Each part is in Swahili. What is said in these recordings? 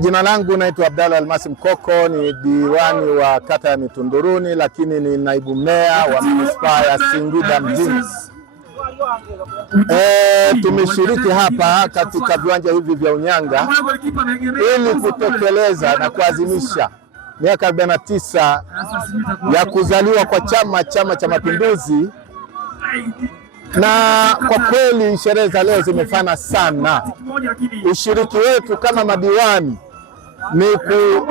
Jina langu naitwa Abdalla Almasi Mkoko, ni diwani wa kata ya Mitunduruni, lakini ni naibu meya wa manispaa ya Singida mjini. Tumeshiriki hapa katika viwanja hivi vya Unyanga ili kutekeleza na kuadhimisha miaka 49 ya kuzaliwa kwa Chama cha Mapinduzi, na kwa kweli sherehe za leo zimefana sana. Ushiriki wetu kama madiwani ni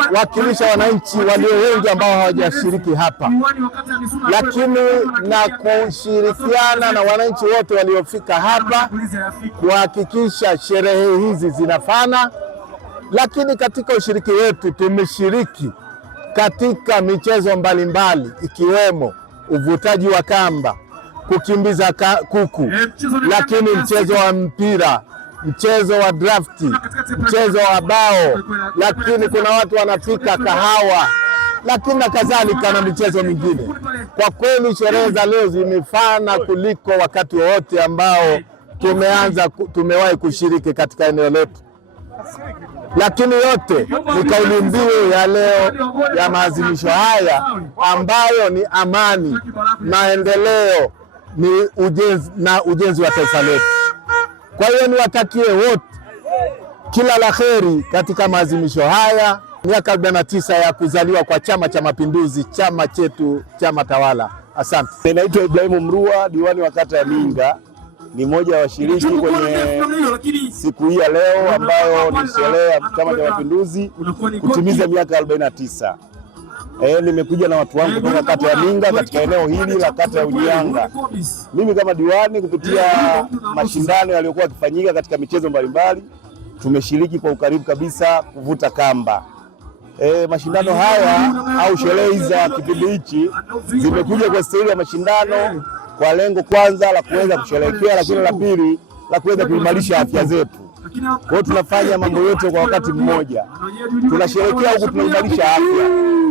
kuwakilisha wananchi walio wengi ambao hawajashiriki hapa, lakini na kushirikiana na wananchi wote waliofika hapa kuhakikisha sherehe hizi zinafana. Lakini katika ushiriki wetu tumeshiriki katika michezo mbalimbali ikiwemo uvutaji wa kamba, kukimbiza kuku, lakini mchezo wa mpira, mchezo wa drafti, mchezo wa bao, lakini kuna watu wanapika kahawa, lakini na kadhalika na michezo mingine. Kwa kweli sherehe za leo zimefana kuliko wakati wote ambao tumewahi kushiriki katika eneo letu. Lakini yote ni kauli mbiu ya leo ya maadhimisho haya ambayo ni amani, maendeleo, ni ujenzi wa taifa letu. Kwa hiyo niwatakie wote kila la kheri katika maadhimisho haya, miaka 49 ya kuzaliwa kwa Chama cha Mapinduzi, chama chetu, chama tawala. Asante. Naitwa Ibrahimu Mrua, diwani wa kata ya Minga, ni mmoja wa washiriki kwenye siku hii ya leo ambayo ni sherehe ya Chama cha Mapinduzi kutimiza miaka 49. Nimekuja na watu wangu kutoka kata ya Minga katika eneo hili la kata ya Unyanga. Mimi kama diwani kupitia mashindano yaliyokuwa yakifanyika katika michezo mbalimbali tumeshiriki kwa ukaribu kabisa kuvuta kamba. Mashindano haya au sherehe za kipindi hichi zimekuja kwa staili ya mashindano kwa lengo kwanza la kuweza kusherehekea, lakini la pili la kuweza kuimarisha afya zetu. Kwa hiyo tunafanya mambo yote kwa wakati mmoja, tunasherehekea huku tunaimarisha afya.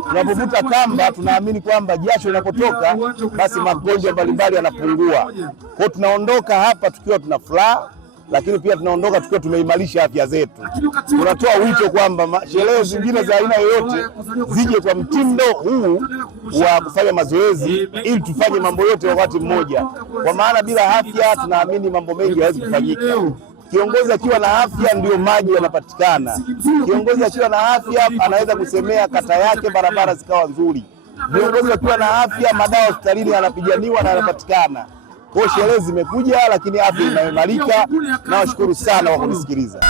Tunapovuta kamba tunaamini kwamba jasho linapotoka basi magonjwa mbalimbali yanapungua. Kwa hiyo tunaondoka hapa tukiwa tuna furaha, lakini pia tunaondoka tukiwa tumeimarisha afya zetu. Tunatoa wito kwamba sherehe zingine za aina yoyote zije kwa mtindo huu wa kufanya mazoezi ili tufanye mambo yote wakati mmoja, kwa maana bila afya tunaamini mambo mengi hayawezi kufanyika. Kiongozi akiwa na afya ndio maji yanapatikana. Kiongozi akiwa na afya anaweza kusemea kata yake barabara zikawa nzuri. Viongozi akiwa na afya madawa hospitalini yanapiganiwa na yanapatikana. Kwa sherehe zimekuja, lakini afya inaimarika. Nawashukuru sana kwa kunisikiliza.